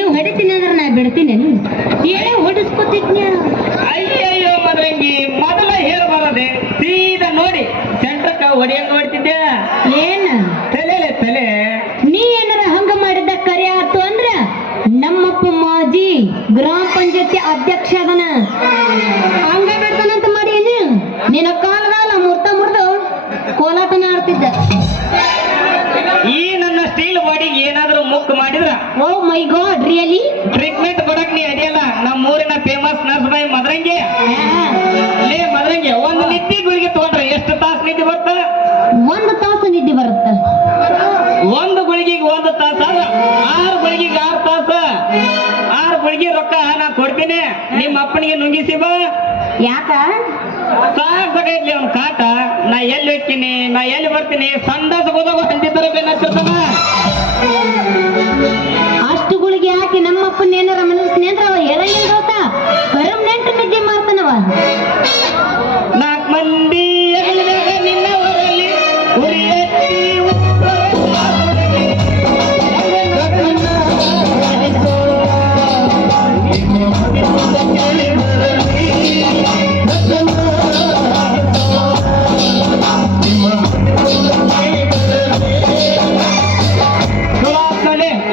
ನೀವು ಹೊಡಿತೀನಿ ಅಂದ್ರೆ ನಾ ಬಿಡ್ತೀನಿ ಹೇಳಿ ಹೊಡಿಸ್ಕೊತಿದ್ನ. ಅಯ್ಯಯ್ಯೋ ಮದ್ರಂಗಿ ಮೊದಲ ಹೇಳ್ಬಾರದೆ ಸೀದಾ ನೋಡಿ ಸೆಂಟ್ರಕ್ಕ ಹೊಡಿಯಂಗ್ ನೋಡ್ತಿದ್ದೆ. ಏನ್ ತಲೆ ತಲೆ ನೀ ಏನಾರ ಹಂಗ ಮಾಡಿದ್ದ ಕರೆ ಆತು ಅಂದ್ರ ನಮ್ಮಪ್ಪ ಮಾಜಿ ಗ್ರಾಮ ಪಂಚಾಯತಿ ಅಧ್ಯಕ್ಷ ಅದನ ಹಂಗ ಬಿಡ್ತಾನಂತ ಮಾಡಿ ನಿನ್ನ ಕಾಲದಲ್ಲ ಮುರ್ದು ಕೋಲಾಟನ ಆಡ್ತಿದ್ದ. ಈ ನನ್ನ ಸ್ಟೀಲ್ ಬಾಡಿಗೆ ಏನಾದ್ರೂ ಮುಕ್ ಮಾಡಿದ್ರ ಓ ಮೈ ಗಾಡ್ ರಿಯಲಿ ಟ್ರೀಟ್ಮೆಂಟ್ ಕೊಡಕ್ ನೀ ಅಡಿಯಲ್ಲ. ನಮ್ಮ ಊರಿನ ಫೇಮಸ್ ನರ್ಸ್ ಬಾಯ್ ಮದ್ರಂಗಿ. ಲೇ ಮದ್ರಂಗಿ ಒಂದು ನಿದ್ದೆ ಗುಳಿಗೆ ತಗೊಂಡ್ರೆ ಎಷ್ಟು ತಾಸು ನಿದ್ದೆ ಬರ್ತ? 1 ತಾಸು ನಿದ್ದೆ ಬರುತ್ತ. ಒಂದು ಗುಳಿಗೆಗೆ 1 ತಾಸ ಆದ್ರ 6 ಗುಳಿಗೆಗೆ 6 ತಾಸ. 6 ಗುಳಿಗೆ ರೊಕ್ಕ ನಾ ಕೊಡ್ತೀನಿ. ನಿಮ್ಮ ಅಪ್ಪನಿಗೆ ನುಂಗಿಸಿ ಬಾ. ಯಾಕ ಸಾಕಾಗೈತ್ಲಿ ಅವ್ನ ಕಾಟ. ನಾ ಎಲ್ಲಿ ಹೋಗ್ತೀನಿ ನಾ ಎಲ್ಲಿ ಬರ್ತೀನಿ ಸಂಡಾಸ ಹೋದಾಗ ಹಂದಿತರ ಬೇನಾಗ್ತಿರ್ತಾನ. ಅಷ್ಟು ಗುಳಿಗೆ ಹಾಕಿ ನಮ್ಮಪ್ಪನ ಏನಾರ ಮನಸ್ಸಿನ ಅಂದ್ರ ಅವ ಹೇಳಂಗಿಲ್ಲ ದೋಸ್ತ. ಪರ್ಮನೆಂಟ್ ನಿದ್ದೆ ಮಾಡ್ತಾನವ. 4 ಮಂದಿ ಎಲ್ಲಿದಾಗ ನಿನ್ನವರಲ್ಲಿ ಉರಿ ಎತ್ತಿ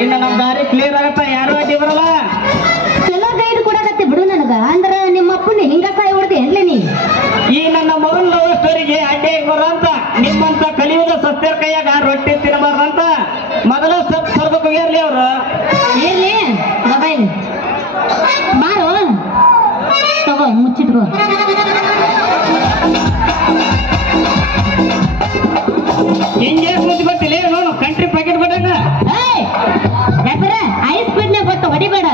ಇನ್ನ ನಮ್ ದಾರಿ ಕ್ಲಿಯರ್ ಆಗತ್ತ. ಯಾರು ಅಡ್ಡಿ ಬರಲ್ಲ. ಚಲೋ ಗೈಡ್ ಕೊಡಕತ್ತೆ ಬಿಡು ನನಗ. ಅಂದ್ರ ನಿಮ್ಮ ಅಪ್ಪನ ಹಿಂಗ ಸಾಯಿ ಹೊಡ್ದೆ ಎನ್ಲಿ ನೀ. ಈ ನನ್ನ ಮಗನ್ ಲವ್ ಸ್ಟೋರಿಗೆ ಅಡ್ಡಿ ಬರಂತ ನಿಮ್ಮಂತ ಕಲಿಯುವುದ ಸಸ್ಯರ ಕೈಯಾಗ ರೊಟ್ಟಿ ತಿನ್ನಬಾರ್ದಂತ ಮೊದಲ ಸರ್ಬೇಕು ಇರ್ಲಿ ಅವ್ರು. ಇರ್ಲಿ ಮೊಬೈಲ್ ಬಾರೋ ತಗೋ ಮುಚ್ಚಿಟ್ಕೋ. ಹಿಂಗೆ ಮುದ್ದು ಗೊತ್ತಿಲ್ಲ ನೋಡು ಕಂಟ್ರಿ ಪ್ಯಾಕೆಟ್ ಬಟ್ಟಂಗ ಐಸ್ ಪೀಡ್ನೆ ಕೊಟ್ಟು ಹೊಡಿಬೇಡ.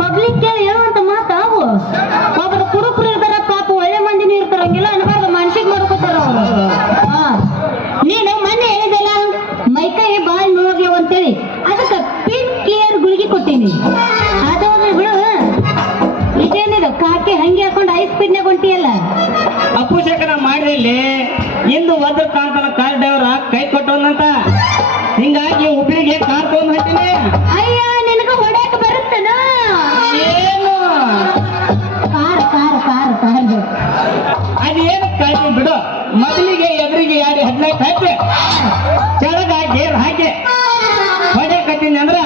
ಪಬ್ಲಿಕ್ ಕೇಳಿ ಹೇಳುವಂತ ಮಾತಾವು. ಒಬ್ಬರು ಕುಡುಕರು ಇರ್ತಾರ ಪಾಪ ಒಳ್ಳೆ ಮಂದಿನೂ ಇರ್ತಾರ. ಹಂಗೆಲ್ಲ ಅನ್ಬಾರ್ದು. ಮನ್ಸಿಗೆ ಮಾಡ್ಕೋತಾರ ಅವರು. ನೀನು ಮೊನ್ನೆ ಹೇಳಿದೆಲ್ಲ ಮೈಕೈ ಬಾಳ್ ನೋಡ್ಲೇವ್ ಅಂತೇಳಿ ಅದಕ್ಕೆ ಪಿನ್ ಕ್ಲಿಯರ್ ಗುಳಿಗೆ ಕೊಟ್ಟೀನಿ. ಅದು ಬಿಡು. ಇದೇನಿದು ಕಾಕಿ ಹಂಗೆ ಹಾಕೊಂಡು ಐಸ್ ಪೀಡ್ನೆ ಹೊಂಟಿಯಲ್ಲ. ಅಪ್ಪು ಶೇಖರ ಮಾಡಿದಲ್ಲಿ ಇಂದು ಒದ್ರ ಕಾಂತನ ಕಾರ್ ಡ್ರೈವರ್ ಕೈ ಕೊಟ್ಟವನಂತ. ಹಿಂಗಾಗಿ ಹುಬ್ಳಿಗೆ ಕಾರ್ ತಗೊಂಡ್ ಹೊಂಟಿನಿ. ಅಯ್ಯ ನಿನಗ ಹೊಡ್ಯಾಕ ಬರುತ್ತನ? ಏನು ಕಾರ್ ಅದೇನು ಕಾಯ್ತು ಬಿಡು. ಮೊದಲಿಗೆ ಎದುರಿಗೆ 15 ಹಾಕಿ ಕೆಳಗ ಗೇರ್ ಹಾಕಿ ಹೊಡ್ಯಾಕತ್ತೀನಿ ಅಂದ್ರ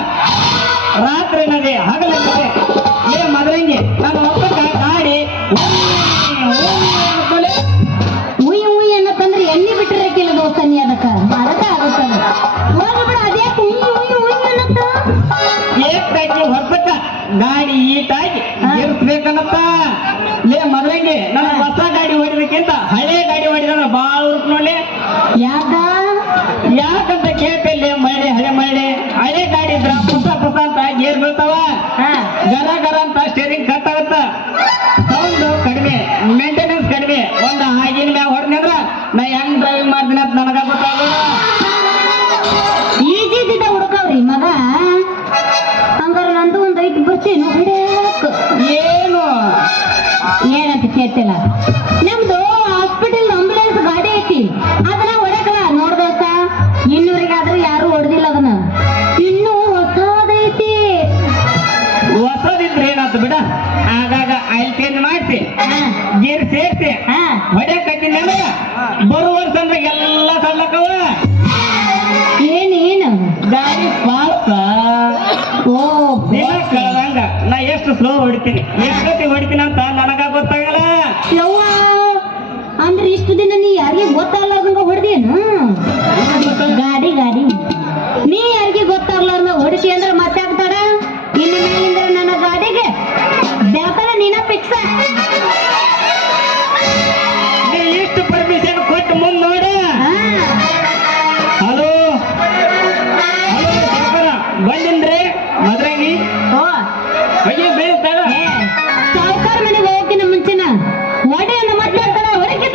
ರಾತ್ರಿ ನದಿ ಹಗಲೇ ಏ ಮದ್ರಂಗಿ ನನ್ನ ಒಪ್ಪಕ್ಕ ಗಾಡಿ ಉಯ್ ಉಯ್ ಅನ್ನತ್ತಂದ್ರೆ ಎಣ್ಣೆ ಬಿಟ್ಟಿರಕ್ಕಿಲ್ಲ ದೋಸ್ತ ನೀ ಅದಕ್ಕ ಆಗುತ್ತದ. ಹೋಗ್ಬಿಡ ಅದ್ಯಾಕೆ ಉಯ್ ಉಯ್ ಉಯ್ ಅನ್ನತ್ತ. ಏಕಾಕಿ ಹೊರತಕ್ಕ ಗಾಡಿ ಈಟಾಗಿ ಗೆಲ್ಸ್ಬೇಕನ್ನತ್ತ. ಲೇ ಮದ್ರಂಗಿ ನನ್ನ ಹೊಸ ಗಾಡಿ ಹೊಡಿಬೇಕಿಂತ ಹಳೆ ಗಾಡಿ ಹೊಡಿದ್ರ ಬಾಳ ಉರುಪ್ ನೋಡಿ. ಯಾಕಂತ ಕೇಳ್ತಿಲ್ಲ. ಮಳೆ ಹಳೆ ಗಾಡಿ ಇದ್ರ ಪುಸ ಅಂತ ಗೇರ್ ಬೀಳ್ತಾವ. ಗರ ಅಂತ ಸ್ಟೇರಿಂಗ್ ಕಟ್ ಆಗತ್ತ. ಸೌಂಡ್ ಕಡಿಮೆ, ಮೇಂಟೆನೆನ್ಸ್ ಕಡಿಮೆ. ಒಂದು ಆಗಿನ ಮ್ಯಾಗ ಹೊಡೆದ್ನಿ ಅಂದ್ರ ನಾ ಹೆಂಗ್ ಡ್ರೈವಿಂಗ್ ಮಾಡ್ತೀನಿ ಅಂತ ನನಗ ಗೊತ್ತಾಗ. ಈಜಿದ್ದ ಹುಡುಕವ್ರಿ ಮಗ. ಹಂಗಾರ ನಂದು ಒಂದು 5 ಬರ್ತೀನಿ ಹೊಡ್ಯಾಕ. ಏನು ಏನಂತ ಕೇಳ್ತಿಲ್ಲ. ನಮ್ದು ಹಾಸ್ಪಿಟಲ್ ಆಂಬುಲೆನ್ಸ್ ಗಾಡಿ ಐತಿ. ಅದನ್ನ ಹೊಡಕಲ್ಲ ನೋಡ್ದೋಸ್ತ. ಇನ್ನೂರಿಗಾದ್ರೂ ಯಾರು ಹೊಡೆದಿಲ್ಲ ಅದನ್ನ. ಇನ್ನೂ ಹೊಸದೈತಿ. ಹೊಸದಿದ್ರೆ ಏನಾಯ್ತು ಬಿಡ. ಆಗಾಗ ಆಯಿಲ್ ಚೇಂಜ್ ಮಾಡ್ತಿ, ಗೇರ್ ಸೇರ್ತಿ, ಹೊಡ್ಯಾಕತ್ತೀನಿ ಅಂದ್ರೆ ಬರುವ ವರ್ಷ ಅಂದ್ರೆ ಎಲ್ಲ ಸಲ್ಲಕ್ಕವ. ಏನು ಗಾಡಿ ಪಾಸ ಓ ಕಳದಂಗ ನಾ ಎಷ್ಟು ಸ್ಲೋ ಹೊಡಿತೀನಿ ಎಷ್ಟೊತ್ತಿ ಹೊಡಿತೀನಿ ಅಂತ ನನಗ ಗೊತ್ತಾಗಲ್ಲ. ಯವ್ವ ಅಂದ್ರೆ ಇಷ್ಟು ದಿನ ನೀ ಯಾರಿಗೆ ಗೊತ್ತಾಗ್ಲಾರ್ದಂಗ ಹೊಡೆದೇನು? ಗಾಡಿ ನೀ ಯಾರಿಗೆ ಗೊತ್ತಾಗ್ಲಾರ್ದ ಹೊಡಿತಿ ಅಂದ್ರೆ ಮತ್ತೆ ಆಗ್ತಾರ. ಇನ್ನು ಮೇಲಿಂದ ನನ್ನ ಗಾಡಿಗೆ ಬೆಳಕಲ್ಲ ನೀನ ಫಿಕ್ಸ್. ನೀ ಇಷ್ಟು ಪರ್ಮಿಷನ್ ಕೊಟ್ಟು ಮುಂದ್ ನೋಡ. ಹಲೋ ಬಂದಿನ್ರಿ ಮದ್ರಂಗಿ. ಹೋಗಿ ಬೀಳ್ತಾರ. ಸಾವುಕಾರ ಮನೆಗೆ ಹೋಗ್ತೀನಿ ಮುಂಚಿನ ಒಡೆಯನ್ನ ಮತ್ತೆ ಹೊರಗೆ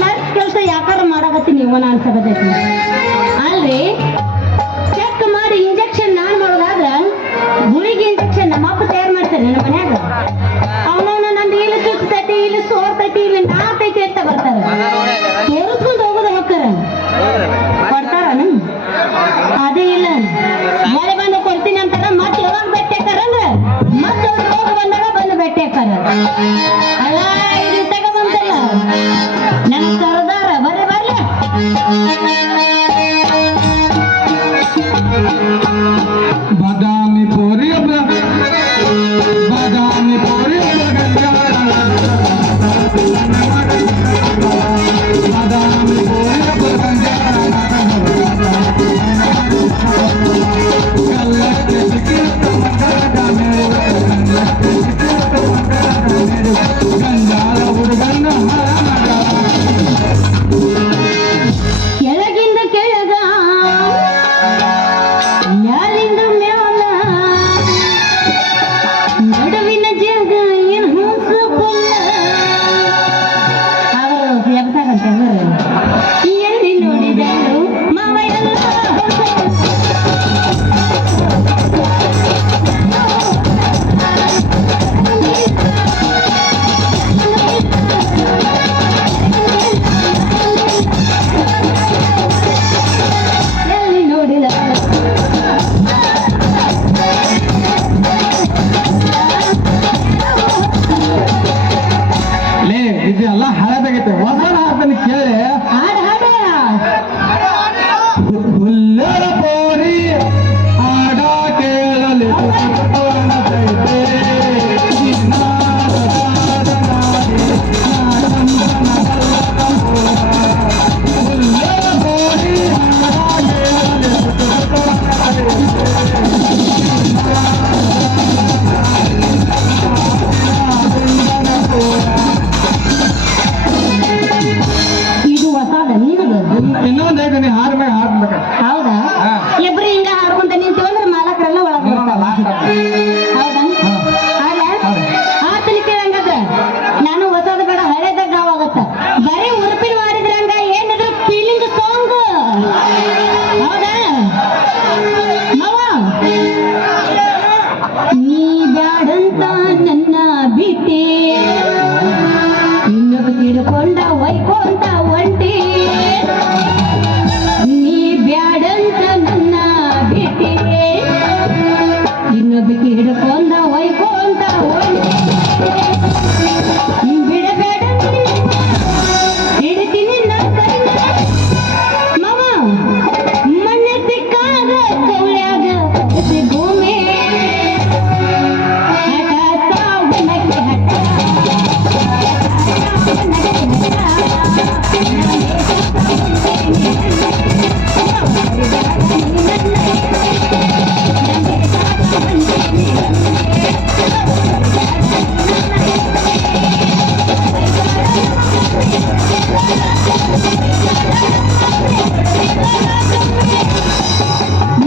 ನರ್ಸ್ ಕೆಲಸ ಯಾಕಾರ ಮಾಡಾಕತ್ತೀನಿ ಇವನ ಅನ್ಸಕತೈತಿ ಅಲ್ರಿ ಚೆಕ್ ಮಾಡಿ ಇಂಜೆಕ್ಷನ್ ನಾನ್ ಮಾಡೋದಾದ್ರ ಗುಳಿಗೆ ಇಂಜೆಕ್ಷನ್ ನಮ್ಮ ಅಪ್ಪ ತಯಾರು ಮಾಡ್ತಾರೆ ನನ್ನ ಮನ್ಯಾಗ ಅವನವನ ನಂದು ಇಲ್ಲಿ ಚುಚ್ಚತೈತಿ ಇಲ್ಲಿ ಸೋರ್ತೈತಿ ಇಲ್ಲಿ ನಾತೈತಿ ಅಂತ ಬರ್ತಾರ ಸೇರಿಸ್ಕೊಂಡು ಹೋಗೋದು ಹೋಗ್ತಾರ ಕೊಡ್ತಾರ ಅದೇ ಇಲ್ಲ ಮಳೆ ಬಂದು ಕೊಡ್ತೀನಿ ಅಂತಾರ ಮತ್ತೆ ಯಾವಾಗ ಭೇಟಿ ಹಾಕಾರಂದ್ರ ಮತ್ತೆ ಅವ್ರು ರೋಗ ಬಂದಾಗ ಬಂದು ಭೇಟಿ ಹಾಕಾರ ಅಲ್ಲ ಇದು ತಗೊಂಬಂತಲ್ಲ ನಮ್ ಸರ್ದಾರ ಬರ್ರಿ ಬರ್ಲಿ ಬಾದಾಮಿ ಪೋರಿ ಬಾದಾಮಿ ಪೋರಿ ಬಾದಾಮಿ ಗಂಗಾಳ ಹುಡುಗನ್ನ ಕೆಳಗಿಂದ ಕೆಳಗ ಮ್ಯಾಲಿಂದ ಮ್ಯಾಲ ನಡುವಿನ ಜಾಗ ಏನು ಹೂಸುಪುಲ್ಲ ಅವರು ಎಬ್ಸಾಗಂತೆ ಎಲ್ಲಿ ನೋಡಿದರು ಮಾವ ಎಲ್ಲ ಎಲ್ಲಿ ನೋಡಿದ ಲೇ ಇದೆಲ್ಲ ಹಳದಾಗೈತೆ ಹೊಸ ಹಾಡ್ತಾನೆ ಕೇಳಿ ಹಾಡ ಹಾಡ ಹುಲ್ಲರ ಪೋರಿ ಆಡ ಕೇಳಲಿ ಹುಲ್ಲರ ಪೋರಿ ಆಡ ಇದು ಹೊಸಾದ ನೀನದು ಇನ್ನೊಂದ್ ಐತೆ ನೀ ಹಾರ ಮ್ಯಾಗ ಹಾಡ್ಬೇಕ ಹೌದಾ ಹಾ. ಇಬ್ರು ಹಿಂಗ ಹಾಡ್ಕೊಂತ ನಿಂತೀವಿ ಅಂದ್ರೆ ಮಾಲಕರೆಲ್ಲ ಒಳಗ್ ಬರ್ತಾರ ಹೌದಾ ಆತನ ಕೇಳಂಗದ್ರ ನಾನು ಹೊಸದ ಬೇಡ ಹಳೇದಾಗ ಗಾವಾಗತ್ತ ಬರೀ ಉರುಪಿನ ಮಾಡಿದ್ರಂಗ ಏನಿದ್ರು ಫೀಲಿಂಗ್ ಸಾಂಗ್ ಹೌದಾ ಮಾವ ನೀ ಬ್ಯಾಡಂತ ನನ್ನ ಬಿಟ್ಟಿ ಇನ್ನೊಬ್ಬ ಹಿಡ್ಕೊಂಡ ಒಯ್ಕೊಂತ ಒಂಟಿ ನೀ ಬ್ಯಾಡಂತ ನನ್ನ ಬಿಟ್ಟಿ ಇನ್ನೊಬ್ಬ ಹಿಡ್ಕೊಂಡ ಒಯ್ಕೊಂತ ಒಂಟಿ ಬಿಡಬೇಡ ಹಿಡಿತೀನಿ ನನ್ನ ಮಾವ ಮಣ್ಣೆ ಸಿಕ್ಕಾಗ ಕೌಳ್ಯಾಗ ಭೂಮಿ ಹಠ ಸಾವನಕ್ಕೆ ಹಠ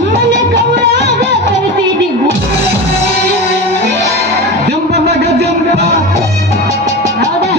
ಮನೆ ಕೌಳಾಗ ಕರಿತಿದ್ದಿ ಜಂಪ ಮಗ ಜಂಪ ಹೌದಾ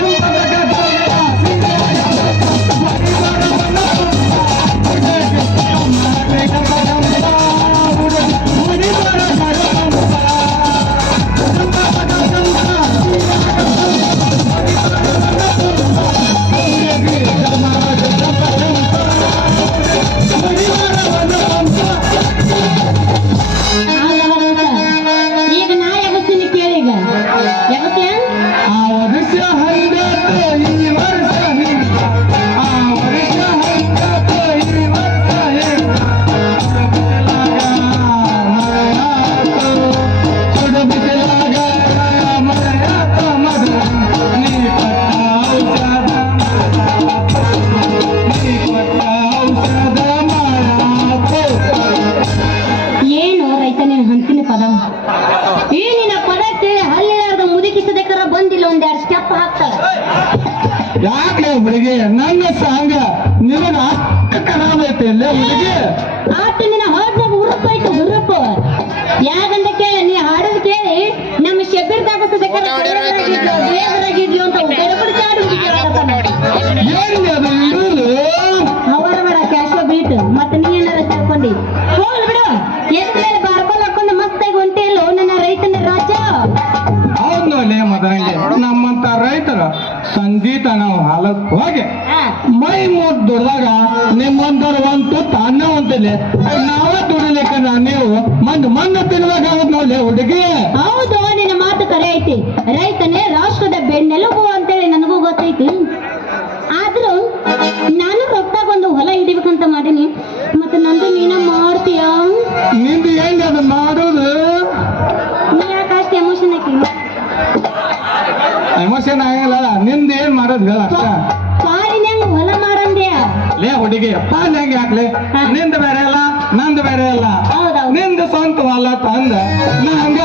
ಈಗ ನಾ ಎಗಸ್ತೀನಿ ಕೇಳೀಗ ಎಗಸ್ತೀಯ ಆ ವರ್ಷ ಹಂಗಾತ ಈ ವರ್ಷ ಹಿಂಗ ಆ ವರ್ಷ ಹಂಗಾತ ಈ ವರ್ಷ ಹಿಂಗ ಸುಡ ಬಿಸಲಾಗ ಮರೆಯಾತ ಮಗ ನೀ ಪಟ್ಟ ಔಷಧ ನೀ ಪಟ್ಟ ಔಷಧ ಮಾಡಾತು ಏನು ರೈತ ನಿನ್ನ ಹಂತಿನ ಪದ ಈ ನಿನ್ನ ಪದ ಕೇಳಿ ಹಲ್ಲಿಲಾರ್ದ ಮುದುಕಿಸದಕ್ಕರ ಬಂದಿಲ್ಲ ಒಂದೆರಡು ಸ್ಟೆಪ್ ಹಾಕ್ತಾಳ ಯಾಕೆ ಹುಡುಗಿ ನನ್ನ ಸಾಂಗ ನಿನಗ ಅಕ್ಕ ಖರಾಬ್ ಐತೆ ಇಲ್ಲ ಹುಡುಗಿ ಆಟ ನಿನ್ನ ಹಾಡ್ನಾಗ ಉರುಪಾಯ್ತು ಉರುಪು ಯಾಕಂತ ಕೇಳಿ ನೀ ಹಾಡೋದು ಕೇಳಿ ನಮ್ಮ ಶಬೀರ್ ದಾಗಸದಕ್ಕರ ದೇವರಾಗಿದ್ಲು ಅಂತ ಗಡಬಡಿಸಿ ಹಾಡು ಅಲ್ಲೇ ಮದರಂಗೆ ನಮ್ಮಂತ ರೈತರ ಸಂಜೀತ ನಾವು ಹಾಲಕ್ ಹೋಗಿ ಹಾ. ಮೈ ಮೂರ್ ದುಡ್ದಾಗ ನಿಮ್ಮಂತರ ಒಂದ್ ತುತ್ತ ಅನ್ನ ಅಂತಿಲ್ಲ ನಾವ ದುಡಿಲಿಕ್ಕೆ ನೀವು ಮಂದು ತಿನ್ಬೇಕಾಗತ್ ನಾವ್ಲೆ ಹುಡುಗಿ. ಹೌದು, ನಿನ್ನ ಮಾತು ಕರೆ ಐತಿ. ರೈತನೇ ರಾಷ್ಟ್ರದ ಬೆನ್ನೆಲುಬು ಅಂತೇಳಿ ನನಗೂ ಗೊತ್ತೈತಿ. ಆದ್ರೂ ನಾನು ರೊಕ್ಕಾಗ ಒಂದು ಹೊಲ ಹಿಡಿಬೇಕಂತ ಮಾಡೀನಿ. ಮತ್ತೆ ನಂದು ನೀನ ಮಾಡ್ತೀಯ? ನಿಂದು ಹೆಂಗ ಅದು ಮಾಡೋದು? ನೀ ಯಾಕೆ ಅಷ್ಟು ಎಮೋಷನ್ ಹಾಕಿ? ಎಮೋಷನ್ ಆಗಲ್ಲ, ನಿಂದ ಏನ್ ಮಾಡೋದು ಹೇಳ ಅಷ್ಟ. ಪಾಲಿನ್ಯಾಂಗ ಹೊಲ ಮಾರಂದ್ಯ? ಲೇ ಹುಡುಗಿ ಪಾಲ್ ಹೆಂಗೆ ಹಾಕ್ಲಿ? ನಿಂದ ಬೇರೆ ಅಲ್ಲ ನಂದು ಬೇರೆ ಅಲ್ಲ. ಹೌದೌದು. ನಿಂದು ಸ್ವಂತ ಹೊಲ ತಂದ ನಾ ಹಂಗ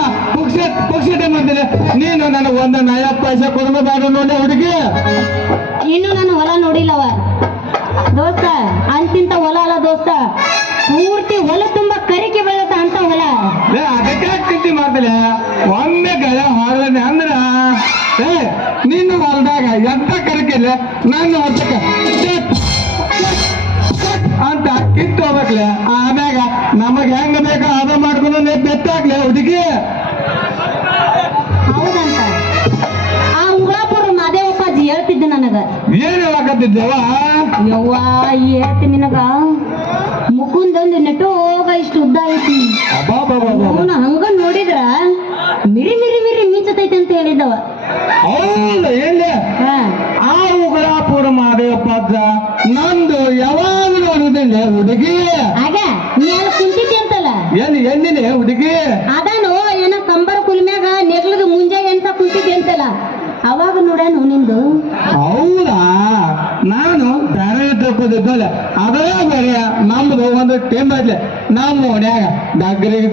ಪುಕ್ಷಟೆ ಮಾಡ್ತೀನಿ. ನೀನು ನನಗೆ ಒಂದು 50 ಪೈಸೆ ಕೊಡ್ಬೇಡ ನೋಡಿ ಹುಡುಗಿ. ಇನ್ನು ನಾನು ಹೊಲ ನೋಡಿಲ್ಲವ ದೋಸ್ತ. ಅಂತಿಂತ ಹೊಲ ಅಲ್ಲ ದೋಸ್ತ, ಪೂರ್ತಿ ಹೊಲ ತುಂಬಾ ಕರಿಕೆ ಬೆಳತ್ತ ಅಂತ ಹೊಲ. ಲೇ ಅದಕ್ಕೆ ಚಿಂತೆ ಮಾಡ್ತಿಲ್ಲ. ಒಮ್ಮೆ ಗಳೆ ಹೊರನೆ ಅಂದ್ರ ನಿನ್ನ ಹೊಲದಾಗ ಎಂತ ಕರಿಕಿಲ್ಲ ನನ್ನ ಹೊತ್ತಕ್ಕೆ ಅಂತ ಕಿತ್ತು ಹೋಗ್ಬೇಕ್ಲೆ. ಆಮ್ಯಾಗ ನಮಗ್ ಹೆಂಗ ಬೇಕ ಅದ ಮಾಡ್ಕೊಂಡು ಬೆತ್ತಾಗ್ಲೆ ಹುಡುಗಿ. ಹೌದಂತ ಆ ಉಗಾಪುರ ಮಾದೇವಪ್ಪಾಜಿ ಹೇಳ್ತಿದ್ದ ನನಗ. ಏನ್ ಹೇಳಕತ್ತಿದ್ದೇವ? ಯವ್ವ ಹೇಳ್ತೀನಿ ನಿನಗ, ಮುಕುಂದೊಂದು ನೆಟೋಗ ಇಷ್ಟು ಉದ್ದ ಐತಿ. ಅವನ ಹಂಗ ನೋಡಿದ್ರ ಮಿರಿ ಮಿರಿ ಮಿರಿ ಮಿಂಚತೈತಿ ಅಂತ ಹೇಳಿದ್ದವ. ಹೌದು ಎಲ್ಲಿ ಹಾ. ಆ ಉಗುಳಾಪುರ ಮಾದೇವಪ್ಪ ಅಜ್ಜ ನಂದು ಯಾವಾಗ ನೋಡುದಿಲ್ಲ ಹುಡುಗಿ. ಆಗ ನೀ ಅಲ್ಲಿ ಕುಂತಿದ್ದಿ ಅಂತಲ್ಲ, ಎಲ್ಲಿದೆ ಹುಡುಗಿ? ಅದಾನು ಏನ ಕಂಬರ ಕುಲ್ಮ್ಯಾಗ ನೆಗ್ಲದ ಮುಂಜಾನೆ ಎನ್ಸ ಕುಂತಿದ್ದಿ ಅಂತಲ್ಲ, ಅವಾಗ ನೋಡ್ಯಾನು ನಿಂದು. ಹೌದಾ? ನಾನು ಬೇರೆ ತಿಳ್ಕೊದಿದ್ದಲ್ಲ ಅದೇ ಬೇರೆ. ನಮ್ದು ಒಂದು ಟೀಮ್ ಐತ್ಲೆ ನಮ್ಮ ಓಣ್ಯಾಗ ಡಗ್ರಿಗೆ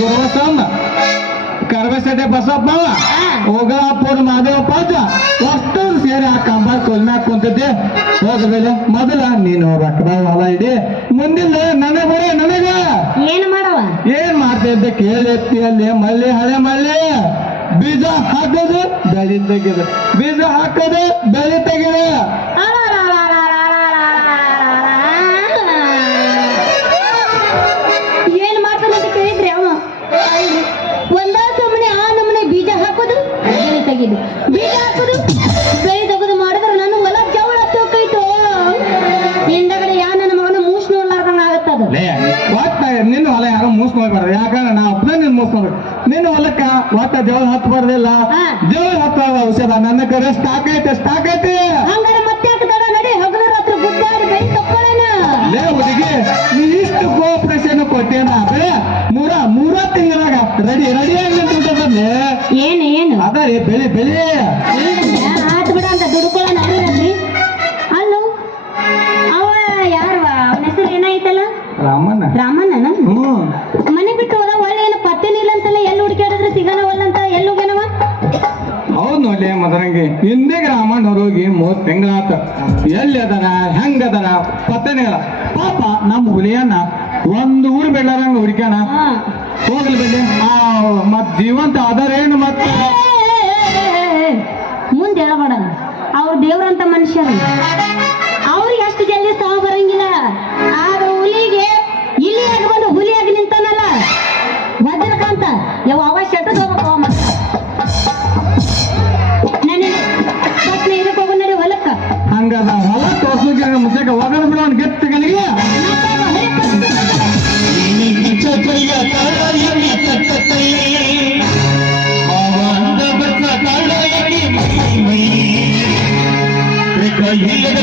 ಗುರುಬಸಮ್ಮ, ಕರ್ಬೇಸಟೆ ಬಸಪ್ಪ, ಹೋಗಾಪುರ ಮಾದೇವಪ್ಪ ಅಜ್ಜ ಅಷ್ಟು ಸೇರಿ ಆ ಕಂಬಾರ್ ಕೊಲ್ಮ್ಯಾಗ ಕುಂತಿದ್ದೆ. ಹೋಗಬೇಲೆ ಮೊದಲ ನೀನು ರೊಕ್ಕದಾಗ ಹೊಲ ಇಡಿ, ಮುಂದಿನ ನನಗೆ ಬರೀ ನನಗ ಏನ್ ಮಾಡವ? ಏನ್ ಮಾಡ್ತಾ ಇದ್ದೆ ಕೇಳಿ ಅಲ್ಲಿ ಮಳ್ಳಿ ಹಳೆ ಮಳ್ಳಿ ಬೀಜ ಹಾಕೋದು ಬೆಳಿ ತೆಗೆದು, ಬೀಜ ಹಾಕೋದು ಬೆಳಿ ತೆಗೆದು. ಏನ್ ಮಾಡ್ತಾನೆ ಅಂತ ಕೇಳಿದ್ರಿ ಅವ? ಒಂದಾ ಸಮನೆ ಆ ನಮನೆ ಬೀಜ ಹಾಕೋದು ಬೆಳೆ ತೆಗೆದು, ಬೀಜ ಹಾಕೋದು ಬೆಳೆ ತೆಗೆದು ಮಾಡಿದ್ರೆ ನನ್ನ ಹೊಲ ಜವಳ ತೂಕೈತು. ಹಿಂದಗಡೆ ಯಾ ನನ್ನ ಮಗನ ಮೂಸ್ ನೋಡ್ಲಾರ್ದಂಗ ಆಗತ್ತದ. ಒಟ್ಟ ನಿನ್ನ ಹೊಲ ಯಾರೋ ಮೂಸ್ ನೋಡ್ಬಾರ್ದು. ಯಾಕಂದ್ರೆ ನಾ ಒಬ್ಬನೇ ನಿನ್ ಮೂಸ್ ನೋಡ್ಬೇಕು. ನಿನ್ನ ಹೊಲಕ್ಕ ಒಟ್ಟ ಜವಳ ಹತ್ಬಾರ್ದಿಲ್ಲ. ಜವಳ ಹತ್ತ ಔಷಧ ನನ್ನ ಕಡೆ ಸ್ಟಾಕ್ ಐತೆ. ಹಂಗಾರೆ ಮತ್ತೆ ಹಾಕ್ತಾರ ನಡಿ, ಹಗಲು ರಾತ್ರಿ ಗುದ್ದಾಡಿ ಬೆಳೆ ತಕ್ಕೊಳ್ಳೋಣ. ಲೇ ಹುಡುಗಿ ನೀ ಇಷ್ಟು ಕೋಆಪರೇಷನ್ ಕೊಟ್ಟೇನ ಬರೇ ಮೂರ ತಿಂಗಳಾಗ ರೆಡಿ ಆಗಿ ಏನು ಅದ ಬೆಳಿ ಆತ್ ಬಿಡ ಅಂತ ದುಡ್ಕೊಳ್ಳೋಣ ರಾತ್ರಿ. ಅಲ್ಲೋ ಅವ ಯಾರವ? ಅವನ ಹೆಸರು ಏನಾಯ್ತಲ್ಲ? ರಾಮಣ್ಣ. ಮನೆ ಬಿಟ್ಟು ಹೋದ, ಒಳ್ಳೆ ಏನು ಪತ್ತೇನಿಲ್ಲ ಅಂತಲ್ಲ. ಎಲ್ಲಿ ಹುಡುಕಾಡಿದ್ರೆ ಸಿಗಲ್ಲ ಅಂತ, ಎಲ್ಲಿ ಹೋಗ್ಯಾನವ? ಹೌದ್ ನೋಡ್ಲಿ ಮದರಂಗಿ, ಹಿಂದೆ ರಾಮಣ್ಣ ಹೋಗಿ 3 ತಿಂಗಳಾತ. ಎಲ್ಲಿ ಅದಾರ ಹೆಂಗ ಅದಾರ ಪತ್ತೇನೇ ಇಲ್ಲ. ಪಾಪ ನಮ್ಮ ಹುಲಿಯನ್ನ ಒಂದು ಊರು ಬೆಳ್ಳಾರಂಗ ಹುಡುಕ್ಯಾನ. ಹೋಗ್ಲಿ ಬಿಡಿ, ಮತ್ ಜೀವಂತ ಅದಾರೇನು ಮತ್ತೆ ಮುಂದೆ ಹೇಳಬೇಡ. ಅವ್ರು ದೇವ್ರಂತ ಮನುಷ್ಯರು, ಅವ್ರಿಗೆ ಅಷ್ಟು ಜಲ್ದಿ ಸಾವು ಬರಂಗಿಲ್ಲ. ಆಗ ಹುಲಿಗೆ ಇಲ್ಲಿಯಾಗಿ ಬಂದು ಹುಲಿಯಾಗಿ ನಿಂತಾನಲ್ಲ ವಜ್ರಕಾಂತ, ಯಾವ ಶೆಟ್ಟದ ಹೋಗ್ಬೇಕು ಮತ್ತ. ಪತ್ನಿ ಇದಕ್ಕೆ ಹೋಗೋ ನಡಿ ಹೊಲಕ್ಕ. ಹಂಗದ ಹೊಲ ತೋರ್ಸೋಕೆ ಮುಚ್ಚಕ ಹೋಗೋದು ಬಿಡ ಅವ್ನ ಗೆತ್ತಗಳಿಗೆ. ಇಲ್ಲದ